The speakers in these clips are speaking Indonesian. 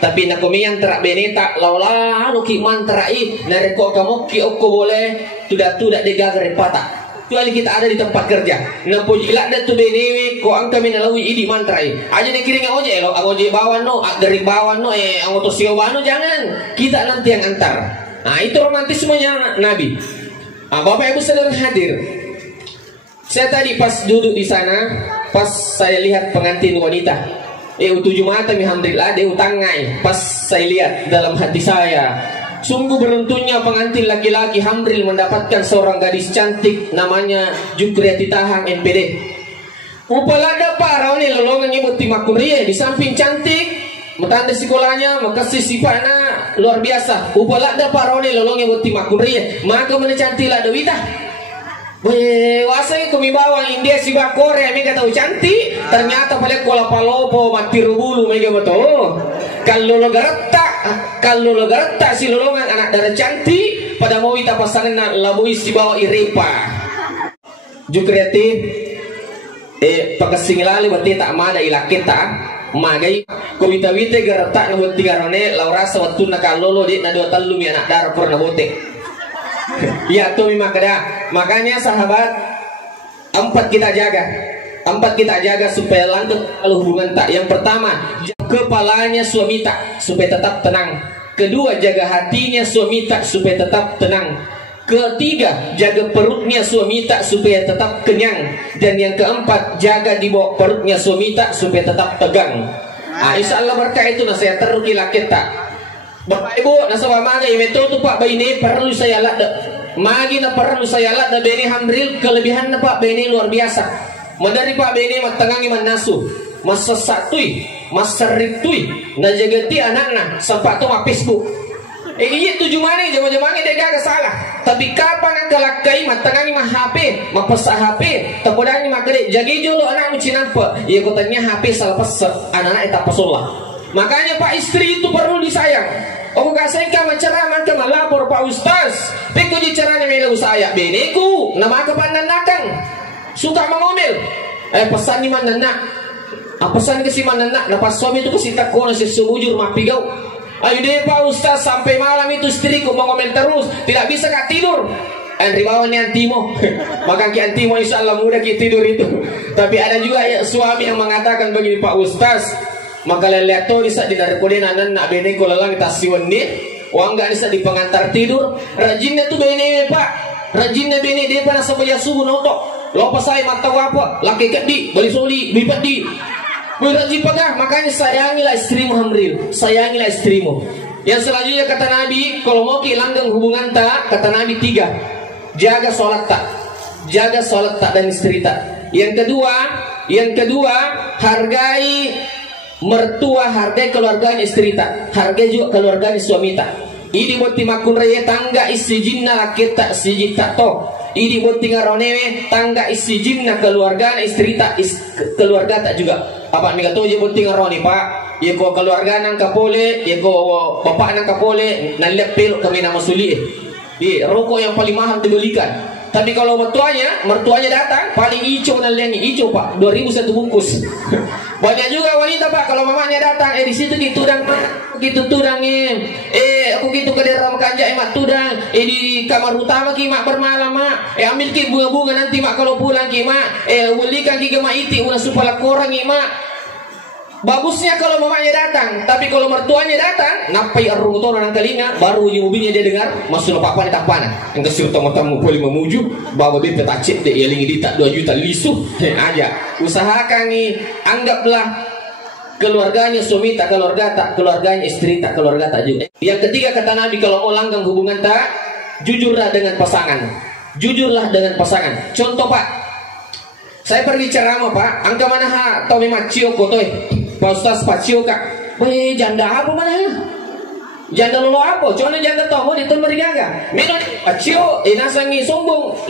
tapi nak komian terak beneta laulah lu ki mantrai nareko kamu ki okko boleh tidak degagar patah. Kecuali kita ada di tempat kerja. Nah pojilak dah tu benewe ko angka minalawi idi mantrai. Aja nih kiringnya oje lo, oje bawan no, dari bawan no, angoto siobano jangan. Kita nanti yang antar. Nah itu romantismenya Nabi. Nah, Bapak Ibu saudara hadir. Saya tadi pas duduk di sana, pas saya lihat pengantin wanita. 7 mata mi alhamdulillah dia utangai. Pas saya lihat dalam hati saya, sungguh beruntungnya pengantin laki-laki Hamril mendapatkan seorang gadis cantik namanya Jukriati Tahang MPD. Upalada parau nih lolongan ibu timakurie di samping cantik, metanda sekolahnya, makasih sifatnya luar biasa. Upalada parau nih lolongan ibu timakurie, maka mana cantiklah Dewita. Wasai kami bawa India si Korea mereka tahu cantik, ternyata pada kola palopo mati rubulu mereka betul. Kalau lo garata si lolongan anak darah cantik pada mau kita pasangan labui si bawa Iripa Jukriati pakasing lali berarti tak ada ilah kita magai komita wite garata nabut tiga rone laurasa waktu nakalolo di nado talumi anak darah purna bote. Ya tuh makanya sahabat, 4 kita jaga supaya langgeng kalau hubungan tak. Yang pertama, jaga kepalanya suami tak supaya tetap tenang. Kedua, jaga hatinya suami tak supaya tetap tenang. Ketiga, jaga perutnya suami tak supaya tetap kenyang. Dan yang keempat, jaga di bawah perutnya suami tak supaya tetap tegang. Insya Allah berkah itu nasihat terukila kita. Bapak Ibu, nasabah maga itu tuh Pak Baini perlu saya lat. Magi na perlu saya lat da Beni Hamril kelebihan na Pak Beni luar biasa. Madari Pak Beni matangangi manasu, masasatui, masaritui, najagati anakna sampai tu ma Facebook. Iya tujuh mana jama-jamanya dia gak salah. Tapi kapan ang kalakai matangangi mah HP, mapasa HP, tapodangi makade jagi jolo anak mucinampa. Iya kotanya HP salah pas anak-anak eta pasullah. Makanya Pak istri itu perlu disayang. Aku kasih kamu ceramah ke malapor Pak Ustaz. Piku di caranya melu saya beneku nama kepananakan suka mengomel. Pesan ni mana nak? Pesan ke si mana nak? Lepas suami itu kasih takut nasi sebujur mapigau. Ayo deh Pak Ustaz sampai malam itu istriku mengomel terus, tidak bisa gak tidur. Ribawan yang antimo, maka ki antimo insya Allah mudah kita tidur itu. Tapi ada juga ya, suami yang mengatakan begini Pak Ustaz. Maka lihat tuh bisa di narkoden anan nak bene ko lalang tasiwan ni uang gak bisa di pengantar tidur rajinnya tuh bene Pak rajinnya bene dia pada sampai subuh notok lo pasai mata apa laki di beli soli bipat di rajin pagah. Makanya sayangilah istrimu Hamril, sayangilah istrimu. Yang selanjutnya kata Nabi kalau mau langgeng hubungan tak, kata Nabi 3, jaga sholat tak dan istri tak. Yang kedua hargai mertua, hargai keluarganya istri tak, hargai juga keluarganya suami tak. Ini buat timakun raya tangga isi jinna laki tak si jita to. Ini buat tinggal ronewe tangga isi jinna keluarga istri tak keluarga tak juga. Apa nih kata je buat tinggal rone Pak? Ya ko keluarga nang kapole, ya ko bapak nang kapole, nalip peluk kami nama suli. Rokok yang paling mahal dibelikan. Tapi kalau mertuanya datang paling hijau naliannya hijau Pak 2000 satu bungkus. Banyak juga wanita Pak kalau mamanya datang di situ ditudang gitu tudangnya aku gitu ke daerah kanjak mak tudang di kamar utama ki mak bermalam mak ambil ki bunga-bunga nanti mak kalau pulang ki mak belikan ki mak iti ulah supaya korang ki mak. Bagusnya kalau mamanya datang, tapi kalau mertuanya datang, napai arung toran ang kalinga, baru mobilnya dia dengar, masuk apa ni tapana. Yang kesir tamu-tamu boleh memuju, bawa bebek tacik dek yaling dita 2 juta lisuh aja. Usahakan nih, anggaplah keluarganya suami tak keluarga tak, keluarganya istri tak keluarga tak juga. Yang ketiga kata Nabi kalau mau langgeng hubungan tak, jujurlah dengan pasangan. Jujurlah dengan pasangan. Contoh Pak, saya pergi ceramah Pak, angka mana ha, tau memang cio kotoy. Pak Ustaz Pacio kak, weh janda apa mana? Janda lo apa? Cuma janda tahu di tempat mereka. Minum Pacio, nasangi sombong.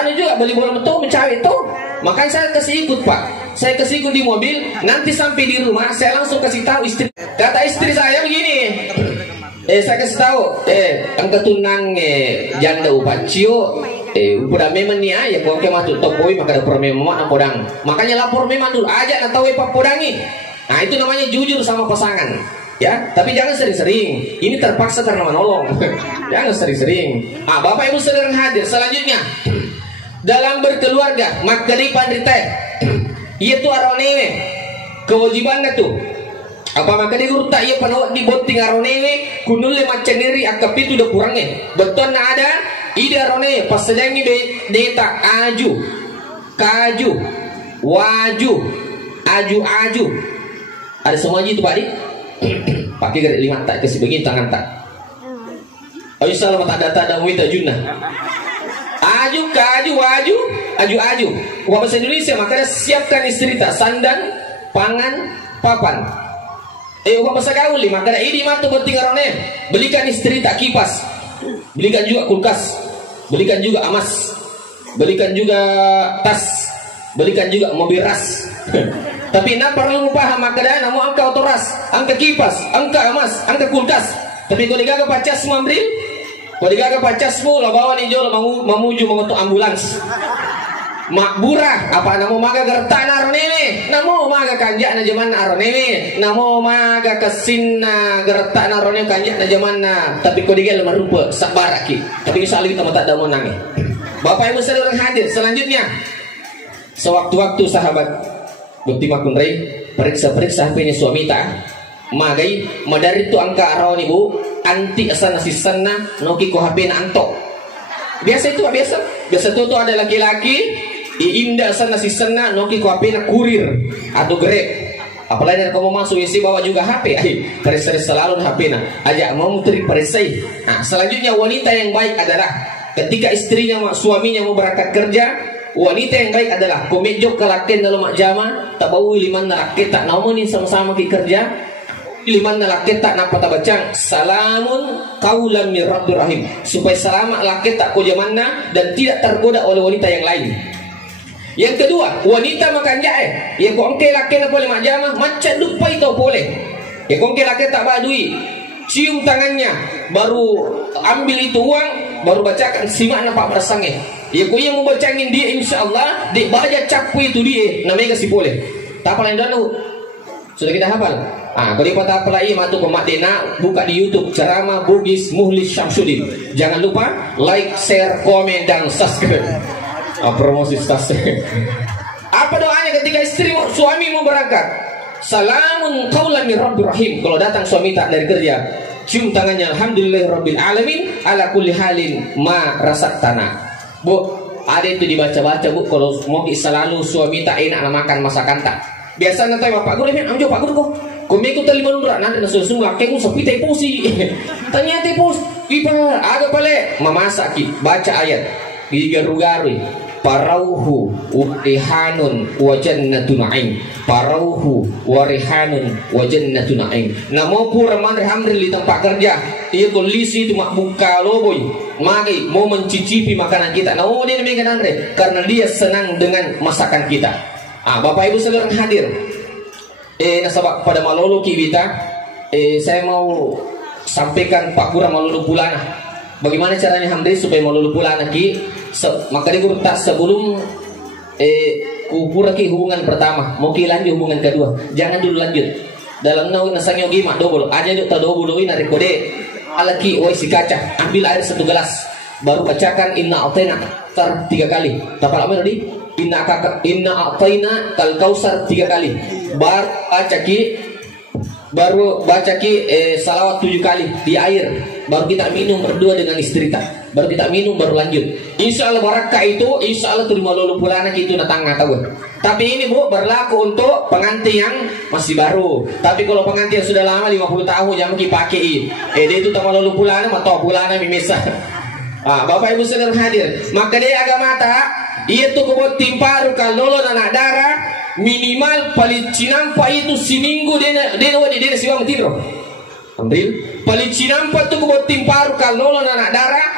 Anu juga beli bola betul mencari itu. Makanya saya kasih ikut Pak. Saya kasih ikut di mobil. Nanti sampai di rumah saya langsung kasih tahu istri. Kata istri saya begini. Saya kasih tahu. Angkat tunang janda Pacio. Udah memang nih ya, kalau kita masuk topoi maka ada permemang podang. Makanya lapor memang dulu aja nak tahu apa podangi. Nah itu namanya jujur sama pasangan. Ya, tapi jangan sering-sering. Ini terpaksa karena menolong. Jangan sering-sering. Bapak Ibu saudara hadir. Selanjutnya, dalam berkeluarga, maka dari pandrite, itu aronewe kewajibannya tuh. Apa maka dia urut tak ia panawat di boting aronewe kunul le macaniri akap itu udah kurangnya. Betul na ada ide aronewe pas sedang ini deta aju, kaju, waju, aju. Ada semua itu Pak Di. Pakai garis 5 tak kasih begini tangan tak. Ayo salam tak ada wita junna. Aju, kaju, waju, aju. Bahasa Indonesia makanya siapkan istri tak sandan, pangan, papan. Bahasa gaul makanya ini matu bertinggarannya. Belikan istri tak kipas. Belikan juga kulkas. Belikan juga amas. Belikan juga tas. Belikan juga mobil ras. Tapi nak perlu paham makanya namu angka otoras, angka kipas, angka amas, angka kulkas. Tapi kalau digaga pacasmu ambil, kalau digaga pacasmu lah bawa nih jol mamuju mengutuk ambulans. Makburah apa namu maga gertak naroneme, namu maga kanjak na zaman naroneme, namu maga kesinna gertak narone kanjak na zaman na. Tapi kalau digaga lemah rupa sabaraki. Tapi insya Allah kita tak ada mau nangis. Bapak Ibu saudara hadir. Selanjutnya, sewaktu-waktu sahabat bukti makunrai periksa HP-nya suami tak magai madari tu angka arawan ibu anti asana sisana noki ko HP na antok biasa itu biasa tu ada laki-laki indah asana sisana noki ko HP na kurir atau grab apalagi kamu masuk isi bawa juga HP periksa selalu HP na ajak mau muteri periksa. Selanjutnya wanita yang baik adalah ketika istrinya suaminya mau berangkat kerja. Wanita yang baik adalah komedjok kalaken dalam mak jama tak bau liman nalake tak namonin sama-sama ki kerja liman nalake tak napa tak bacang salamun kaulan min rabbir rahim supaya selamat laki tak ko jamanna dan tidak tergoda oleh wanita yang lain. Yang kedua, wanita makan jae yang ko angke laki na boleh mak jama macam lupa itu boleh. Yang ko angke laki tak badui cium tangannya baru ambil itu uang baru bacakan simak napa bersangnya. Ya kau yang membacangin dia insya Allah dia baca capu itu dia namanya kasih boleh. Tak apa lain dulu sudah kita hafal. Kalau dia patah apa lagi matu pemak dena buka di YouTube ceramah Bugis Muhlis Syamsuddin. Jangan lupa like, share, komen dan subscribe. Promosi stas. Apa doanya ketika istri suami mau berangkat? Salamun qaulan min rabbir rahim. Kalau datang suami tak dari kerja, cium tangannya alhamdulillahirabbil alamin ala kulli halin ma rasaktana. Bu, ada itu dibaca-baca bu. Kalau mau selalu suami tak enak makan masakan tak. Biasa nanti bapak gue lihat amjo pak gue kok. Kami ikut terima dulu nanti nasusun laki gue sepi teposi. Tanya tepos, ipa agak pale memasak ki baca ayat digaru-garu. Parauhu warihanun wajannatun ain. Parauhu warihanun wajannatun ain. Namo pura manrhamri di tempat kerja. Ia kondisi itu mak buka loboy. Mari mau mencicipi makanan kita. Nah, dia demikian Andre karena dia senang dengan masakan kita. Bapak Ibu saudara hadir. Nasabak pada malolo kibita. Saya mau sampaikan Pak Kura malolo pulana. Bagaimana caranya Hamdi supaya malolo pulana ki? Maka dia tak sebelum kupura ki hubungan pertama, mau ki lanjut hubungan kedua. Jangan dulu lanjut. Dalam nasangnya gimana double. Aja duk tak double ini rekode. Alaki si kaca ambil air 1 gelas baru bacakan inna a'taina 3 kali tapal apa tadi inna a'taina kal kausar 3 kali baru baca ki salawat 7 kali di air baru kita minum berdua dengan istri kita baru kita minum baru lanjut insya Allah barakah itu insya Allah terima lulu pulana itu datang tahu. Tapi ini bu berlaku untuk pengantin yang masih baru. Tapi kalau pengantin yang sudah lama 50 tahun jangan dipakai. Dia itu tak lalu pulana atau pulana mimisa. Bapak Ibu saudara hadir. Maka dia agama mata itu kebot timparu kalau anak darah minimal paling cinampa itu seminggu dia siwa matidro. Ambil paling cinampa itu kebot timparu kalau anak darah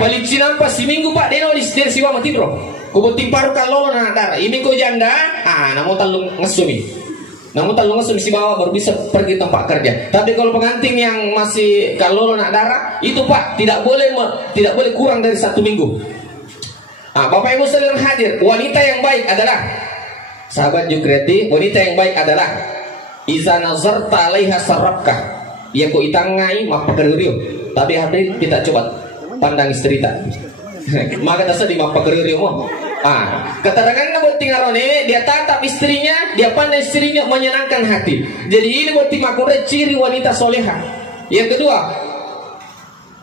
paling cinampa seminggu pak dia siwa matidro. Kubut timparu kalau anak darah ini kau janda namun talung ngesumi si bawah baru bisa pergi tempat kerja. Tapi kalau pengantin yang masih kalau anak darah itu pak tidak boleh kurang dari 1 minggu. Bapak Ibu saudara hadir. Wanita yang baik adalah sahabat Jukreti. Wanita yang baik adalah iza nazarta alaiha sarrafka Ya kok itangai mapakerio. Tapi hati kita coba pandang istri tak. Maka tak sedih mapakerio mo. Keterangan buat tingarone dia tatap istrinya, dia pandang istrinya menyenangkan hati. Jadi ini buat timakure ciri wanita soleha. Yang kedua,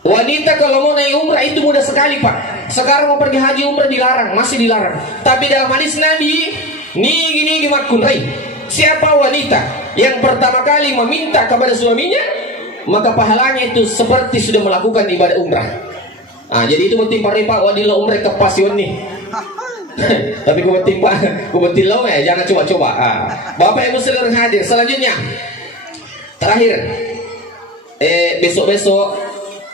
wanita kalau mau naik umrah itu mudah sekali pak. Sekarang mau pergi haji umrah dilarang, masih dilarang. Tapi dalam hadis Nabi, gini makurai. Siapa wanita yang pertama kali meminta kepada suaminya, maka pahalanya itu seperti sudah melakukan ibadah umrah. Jadi itu berarti pak wadila umrah ke pasion nih. Tapi kubetin lo ya, jangan coba-coba. Bapak Ibu saudara hadir. Selanjutnya, terakhir, besok-besok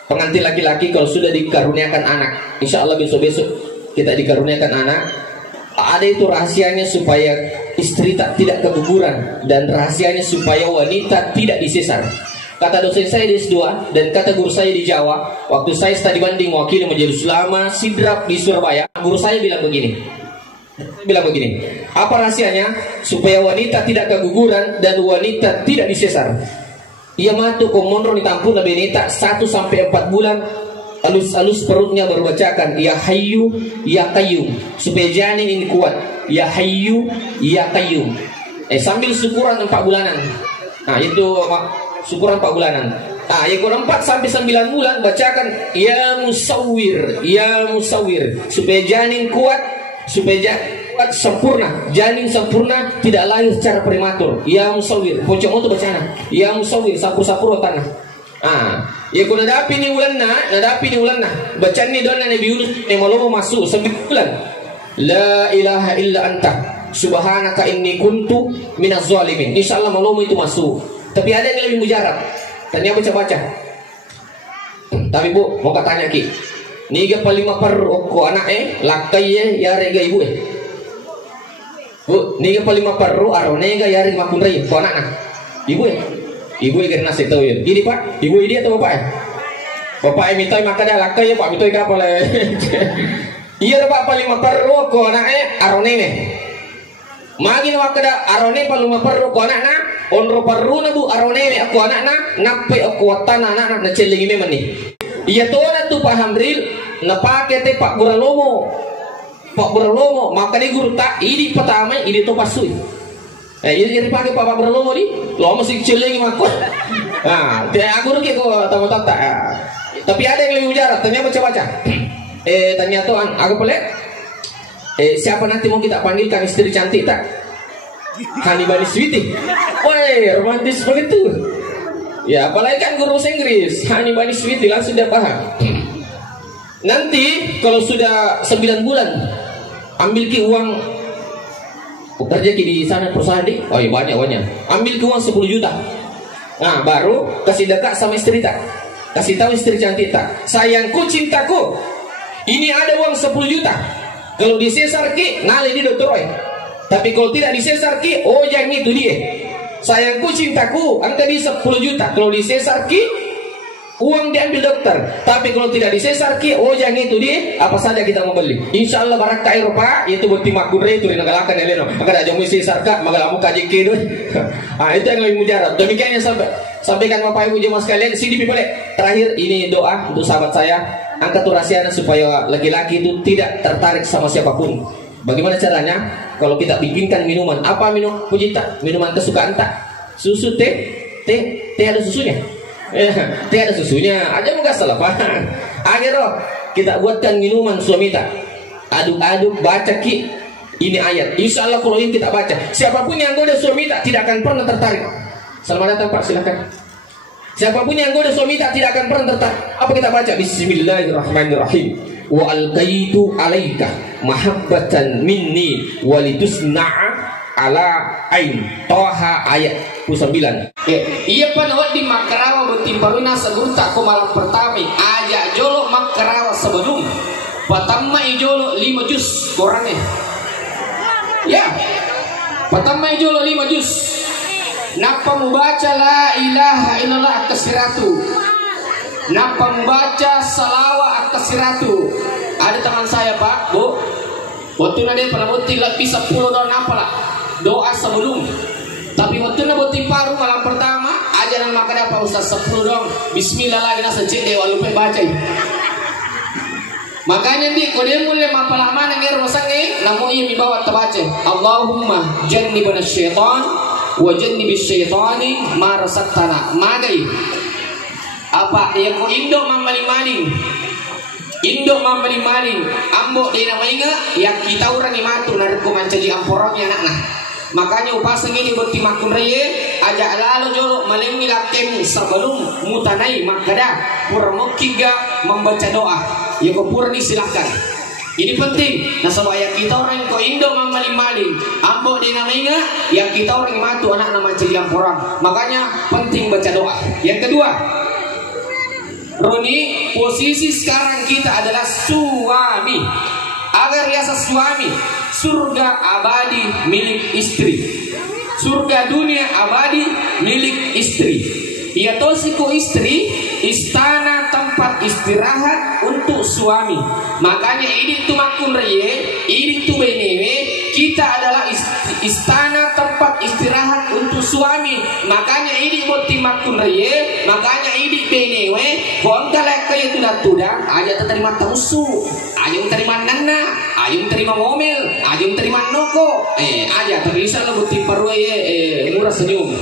pengantin laki-laki kalau sudah dikaruniakan anak, insya Allah besok-besok kita dikaruniakan anak. Ada itu rahasianya supaya istri tidak keguguran, dan rahasianya supaya wanita tidak disesar. Kata dosen saya di S2 dan kata guru saya di Jawa, waktu saya studi banding mewakili Majelis Ulama Sidrap di Surabaya, guru saya bilang begini, apa rahasianya supaya wanita tidak keguguran dan wanita tidak disesar? Ia matu komondro ditampun beneta 1-4 bulan, alus-alus perutnya berbacakan ya hayyu ya qayyum, supaya janin ini kuat, ya hayyu ya qayyum. Sambil syukuran 4 bulanan. Itu syukuran 4 bulanan. Yang kurang 4-9 bulan bacakan ya musawwir, supaya janin kuat, kuat sempurna, janin sempurna, tidak lahir secara prematur. Ya musawwir, pocong itu bacaan. Ya musawwir, sapur-sapur tanah. Ya kuna nadapi ni ulan na, bacaan ni doa Nabi Yunus mau masuk 9 bulan. La ilaha illa anta subhanaka inni kuntu minaz zalimin. Insyaallah malam itu masuk. Tapi ada yang lebih mujarab. Tanya baca-baca. Tapi Bu, mau katanya ki. Niga palima parro ko anak lakai ya rega ibu Bu, niga palima parro aronega ya rega makunrai ko anak ibu Ibu karena nasi tahu ya. Ini Pak, ibu ini atau bapak ya? Bapak mitoi maka dah lakai ya Pak mitoi kapal ya. Iya Pak palima parro ko anak aronene. Magin wakada arone palima parro ko anak na onro parro na Bu arone aku anak na nape aku watana anak na celingi memang nih. Iya tuh na tuh Pak Hamril napake te Pak Buralomo maka dia guru tak ini pertama ini tuh pasui. Ini pakai Pak Buralomo nih lo masih celingi makut. Dia guru ke kok tamu-tata. Tapi ada yang lebih mujarab, tanya baca-baca. Tanya tuan agak pelik. Siapa nanti mau kita panggilkan istri cantik tak? Hanibani Sweetie. Woi, romantis begitu. Ya, apalagi kan guru bahasa Inggris. Hanibani Sweetie langsung dia paham. Nanti kalau sudah 9 bulan, ambil ki uang kerja ki di sana perusahaan di. Oh iya banyak. Ambil ki uang 10 juta. Baru kasih dekat sama istri tak. Kasih tahu istri cantik tak. Sayangku, cintaku. Ini ada uang 10 juta. Kalau disesar ki, ngali di dokter oi. Tapi kalau tidak disesar ki, oh yang itu dia. Sayangku cintaku, angka di 10 juta. Kalau disesar ki, uang diambil dokter. Tapi kalau tidak disesar ki, oh yang itu dia. Apa saja kita mau beli. Insya Allah barak Eropa, itu buat timakure itu dinegalakan ya leno. Maka ada jamu sesar kak, maka lamu kaji kido. Itu yang lebih mujarab. Demikian yang sampaikan Bapak Ibu jemaah sekalian. Sini boleh. Terakhir ini doa untuk sahabat saya. Angkat rahasianya supaya laki-laki itu tidak tertarik sama siapapun. Bagaimana caranya? Kalau kita bikinkan minuman, apa minum pujita? Minuman kesukaan tak? Susu, teh ada susunya. Teh ada susunya. Aja enggak salah paham. Akhirnya kita buatkan minuman suami tak. Aduk-aduk baca ki ini ayat. Insya Allah kalau ini kita baca, siapapun yang goda suami tak tidak akan pernah tertarik. Selamat datang Pak, silakan. Siapapun yang goda suami tak tidak akan pernah tertarik. Apa kita baca? Bismillahirrahmanirrahim. Wa alqaitu alaika mahabbatan minni walitusna'a ala ain. Toha ayat 9. Iya panawat di Makarawa betimparuna segurta ko malam pertama aja jolo Makarawa sebelum pertama ijolo 5 juz korangnya. Ya. Pertama ijolo 5 juz. Napa membaca la ilaha illallah ke-100. Napa membaca salawat ke-100. Ada teman saya Pak, Bu. Waktu nanti pernah buti lebih 10 doa apa lah. Doa sebelum. Tapi waktu nanti buti paru malam pertama ajaran maka dapat Ustaz 10 dong. Bismillah lagi nasa cek deh walau baca. Makanya di kode mulai mapalah mana ngir wasangnya namun ia dibawa terbaca. Allahumma jannibna syaitan wa jannibis syaitani ma razaqtana. Magai apa yang ko indo mamali-maling. Indo mamali-maling ambo di namanya ya kita orang imatu narko mancali amporangnya anak-anak. Makanya upasang ini bertimakun reye aja lalu jolo malengi lakem sebelum mutanai makada puramukiga membaca doa. Ya kopurni silahkan. Ini penting. Nah supaya kita orang ko indo mamali-maling ambo di namanya ya kita orang imatu anak nama mancali amporang. Makanya penting baca doa. Yang kedua, Roni, posisi sekarang kita adalah suami. Agar riasa suami, surga abadi milik istri. Surga dunia abadi milik istri. Ia tosiku istri, istana tempat istirahat untuk suami. Makanya ini tu makun reye, ini tu benewe, kita adalah istana tempat istirahat untuk suami. Makanya ini boti makun reye, makanya ini benewe, bongkalek kaya tuda-tuda, aja terima tamusu, aja terima nana, aja terima ngomel, aja terima noko, aja terisa lo boti parwe murah senyum.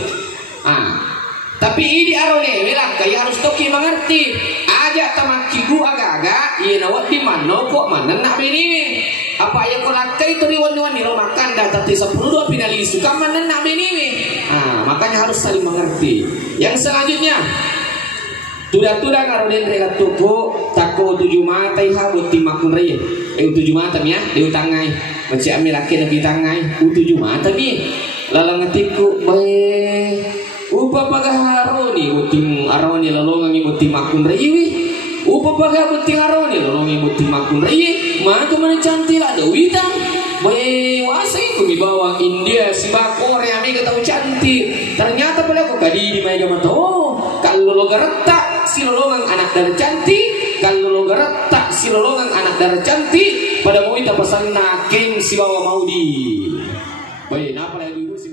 Tapi ini arone bilang kaya harus toki mengerti aja tamakigu agak-agak iya nawat di mana kok mana nak bini apa yang kau lakai itu riwan-riwan di makan data 10 dua pinali suka mana nak bini makanya harus saling mengerti. Yang selanjutnya tuda-tuda ngaroden rega tuku tako 7 mata iha buti makun raya 7 mata ya di utangai macam ambil laki lagi tangai 7 mata mi lalang ngetiku bae upa pagaharo ni uting aroni lalongang ibuti makun rewi upa pagabuti aroni lalongang ibuti makun rewi maka mana cantik ada witang bae wasai ko mibawa India si ba Korea mi tahu cantik ternyata pala ko kadi di mega mata kalau lo garata si lolongang anak dar cantik kalau lo garata si lolongang anak dar cantik pada mau ita pesan naking si bawa maudi bae napa lagi ibu si